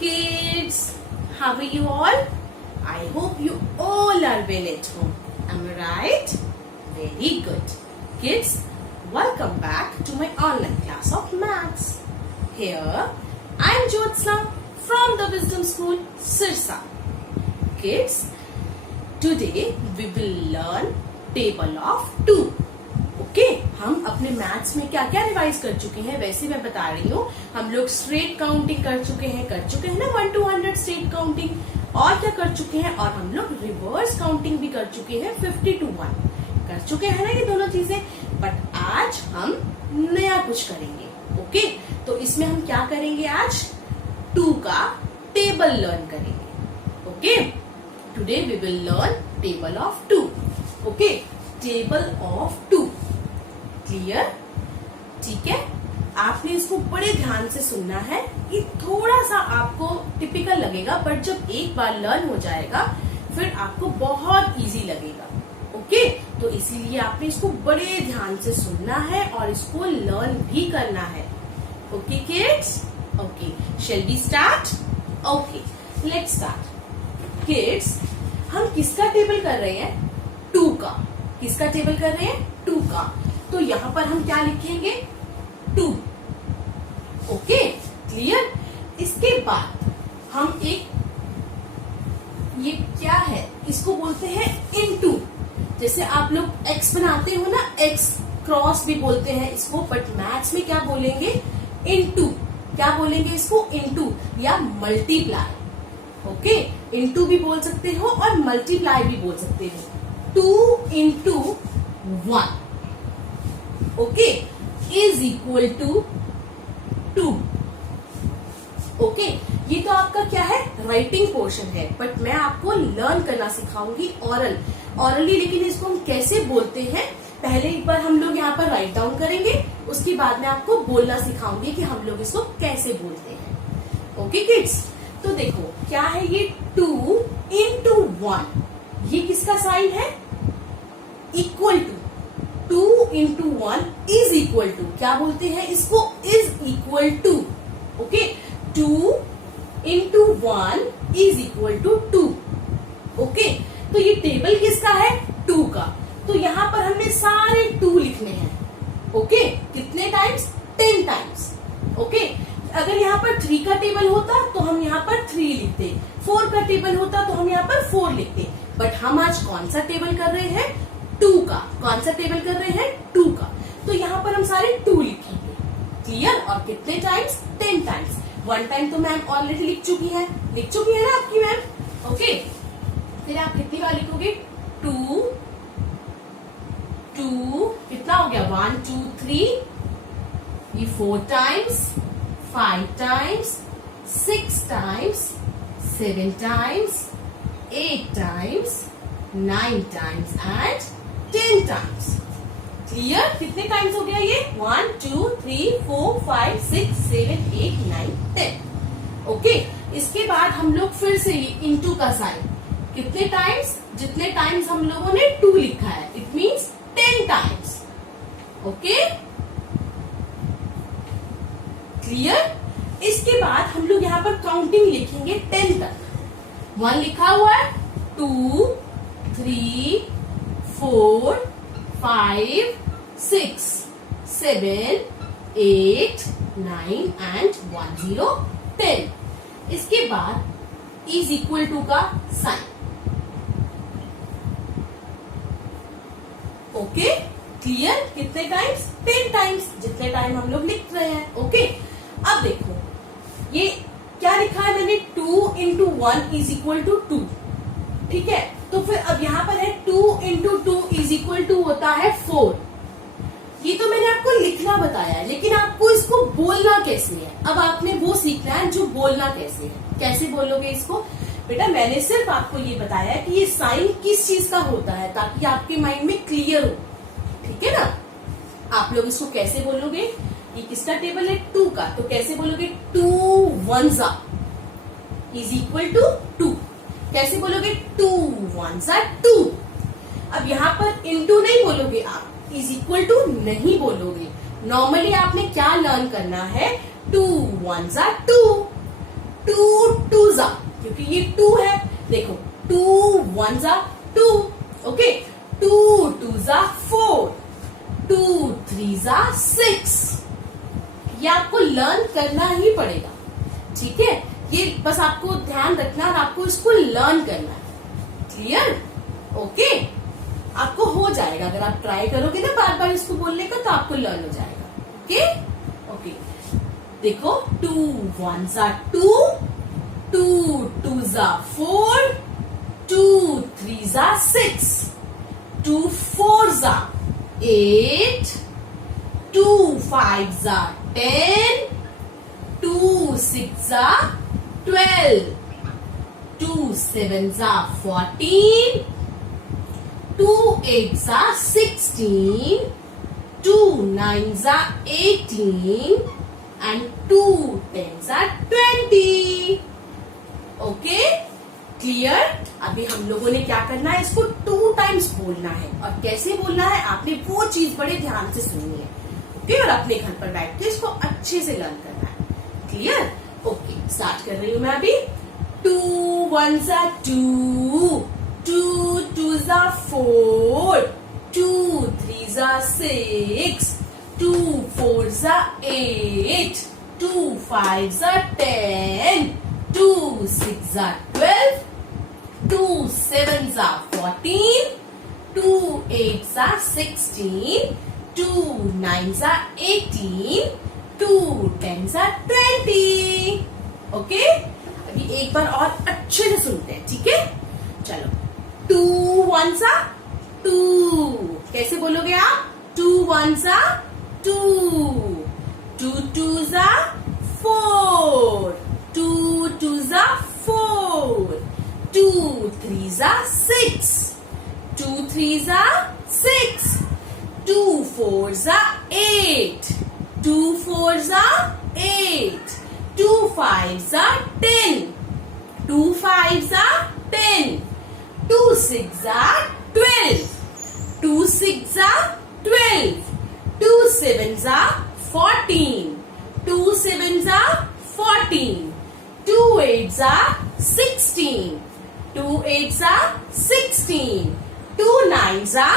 kids, how are you all? I hope you all are well at home. Am I right? Very good. Kids, welcome back to my online class of maths. Here, I am Jyotsna from the Wisdom School, Sirsa. Kids, today we will learn table of 2. Okay हम अपने maths में क्या क्या revise कर चुके हैं वैसे मैं बता रही हूँ। हम लोग स्ट्रेट काउंटिंग कर चुके हैं ना 1 to 100 स्ट्रेट काउंटिंग, और क्या कर चुके हैं, और हम लोग रिवर्स काउंटिंग भी कर चुके हैं 50 to 1 कर चुके हैं ना ये दोनों चीजें। बट आज हम नया कुछ करेंगे। ओके तो इसमें हम क्या करेंगे, आज 2 का टेबल लर्न करेंगे। Okay today we will learn table of 2। Okay table of 2 clear, ठीक है। आपने इसको बड़े ध्यान से सुनना है। ये थोड़ा सा आपको टिपिकल लगेगा, बट जब एक बार लर्न हो जाएगा फिर आपको बहुत इजी लगेगा। ओके तो इसीलिए आपने इसको बड़े ध्यान से सुनना है और इसको लर्न भी करना है। Okay kids, okay shall we start? Okay let's start. Kids हम किसका टेबल कर रहे हैं? 2 का। किसका टेबल कर रहे हैं? 2 का। तो यहाँ पर हम क्या लिखेंगे? 2। Okay clear. इसके बाद हम एक, ये क्या है, इसको बोलते हैं इनटू। जैसे आप लोग एक्स बनाते हो ना, एक्स क्रॉस भी बोलते हैं इसको, बट मैथ्स में क्या बोलेंगे? इनटू। क्या बोलेंगे इसको? इनटू या मल्टीप्लाई। ओके इनटू भी बोल सकते हो और मल्टीप्लाई भी बोल सकते हो। 2 into 1 okay is equal to 2। Okay ये तो आपका क्या है, राइटिंग पोर्शन है, बट मैं आपको लर्न करना सिखाऊंगी ऑरली। लेकिन इसको हम कैसे बोलते हैं, पहले एक बार हम लोग यहाँ पर राइट डाउन करेंगे, उसके बाद में आपको बोलना सिखाऊंगी कि हम लोग इसको कैसे बोलते हैं। ओके किड्स तो देखो क्या है ये 2 into 1, ये किसका साइन है? Equal to. 2 into 1 is equal to, क्या बोलते हैं इसको? Is equal to. Okay 2 into 1 is equal to 2। Okay तो ये टेबल किसका है? 2 का। तो यहाँ पर हमने सारे 2 लिखने हैं। ओके कितने टाइम्स? 10 टाइम्स। ओके अगर यहाँ पर 3 का टेबल होता तो हम यहाँ पर 3 लिखते, 4 का टेबल होता तो हम यहाँ पर 4 लिखते, बट हम आज कौन सा टेबल कर रहे हैं? 2 का। कौन सा टेबल कर रहे हैं? 2 का। तो यहाँ पर हम सारे 2 लिखेंगे। क्लियर। और कितने टाइम्स? 10 टाइम्स। 1 टाइम तो मैम ऑलरेडी लिख चुकी है ना आपकी मैम। ओके फिर आप कितनी बार लिखोगे? 2 कितना हो गया? 1 2 3, ये 4 times, 5 times, 6 times, 7 times, 8 times, 9 times and 10 times. Clear. कितने टाइम्स हो गया ये? 1 2 3 4 5 6 7 8 9 10। ओके इसके बाद हम लोग फिर से ये इनटू का साइन, कितने टाइम्स? जितने टाइम्स हम लोगों ने 2 लिखा है, it means 10 times. Okay clear. इसके बाद हम लोग यहाँ पर काउंटिंग लिखेंगे 10 तक। 1 लिखा हुआ है, 2 3 4 5 6 7 8 9 एंड 1 0 10। इसके बाद इज इक्वल टू का साइन। Okay clear. कितने टाइम्स? 10 टाइम्स, जितने टाइम हम लोग लिख रहे हैं। ओके अब देखो ये क्या लिखा है मैंने? 2 into 1 इज इक्वल टू 2। ठीक है तो फिर अब यहाँ पर है 2 into 2 इज इक्वल टू होता है 4। ये तो मैंने आपको लिखना बताया है, लेकिन आपको इसको बोलना कैसे है? अब आपने वो सीखना है जो बोलना कैसे है। कैसे बोलोगे इसको? बेटा मैंने सिर्फ आपको ये बताया है कि ये साइन किस चीज का होता है, ताकि आपके माइंड में क्लियर हो। ठीक है ना। आप लोग इसको कैसे बोलोगे? ये किसका टेबल है? 2 का। तो कैसे बोलोगे? 2 1s इज इक्वल टू 2। कैसे बोलोगे? 2 1s 2। अब यहाँ पर इनटू नहीं बोलोगे आप, इज इक्वल टू नहीं बोलोगे। नॉर्मली आपने क्या लर्न करना है? 2 1s 2। टू टू जा, क्योंकि ये टू है, देखो टू वन जा टू, ओके, टू टू जा फोर, टू थ्री जा सिक्स। ये आपको लर्न करना ही पड़ेगा, ठीक है, ये बस आपको ध्यान रखना और आपको इसको लर्न करना है, क्लियर, ओके। आपको हो जाएगा अगर आप ट्राई करोगे ना बार बार इसको बोलने का, तो आपको लर्न हो जाएगा, ओके ओके। देखो टू वन जा टू, टू टू जा फोर, टू थ्री जा सिक्स, टू फोर जा एट, टू फाइव जा 10, टू सिक्स जा 12, टू सेवन जा 14, टू एट जा 16, टू नाइन जा 18 एंड टू टेन जा 20, ओके, क्लियर। अभी हम लोगों ने क्या करना है, इसको 2 टाइम्स बोलना है, और कैसे बोलना है आपने वो चीज बड़े ध्यान से सुननी है, ओके, और अपने घर पर बैठ के इसको अच्छे से लर्न करना है, क्लियर, ओके। स्टार्ट कर रही हूं मैं अभी। टू वन जा टू, टू टू जा फोर, टू थ्री जा सिक्स, टू फोर जा एट, टू फाइव जा 10, टू सिक्स जा 12, टू सेवन जा 14, टू एट जा 16, टू नाइन जा 18, टू टेन जा 20, ओके। अभी एक बार और अच्छे से सुनते हैं, ठीक है, चलो। टू वन जा टू, कैसे बोलोगे आप, टू वन जा टू, टू टू जा फोर, टू टू जा फोर, टू थ्री जा सिक्स, टू थ्री जा सिक्स, टू फोर जा एट, टू फोर जा एट, टू फाइव जा 10, टू फाइव जा 10, टू सिक्स जा 12, टू सिक्स जा 12, टू सेवन जा 14, टू सेवन जा 14, टू एट जा 16, टू एट जा 16, टू नाइन जा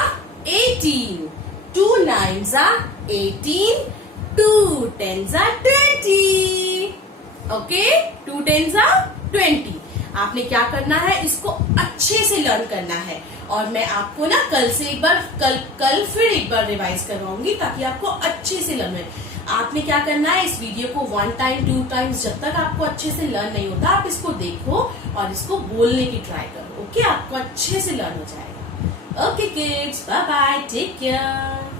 18, टू नाइन जा 18, टू टेन जा 20, ओके, टू टेन जा 20। आपने क्या करना है, इसको अच्छे से लर्न करना है, और मैं आपको ना कल से एक बार कल फिर एक बार रिवाइज करवाऊंगी, ताकि आपको अच्छे से लर्न हो। आपने क्या करना है, इस वीडियो को 1 टाइम 2 टाइम्स, जब तक आपको अच्छे से लर्न नहीं होता आप इसको देखो और इसको बोलने की ट्राई करो, ओके, आपको अच्छे से लर्न हो जाएगा। Okay kids, bye bye, take care.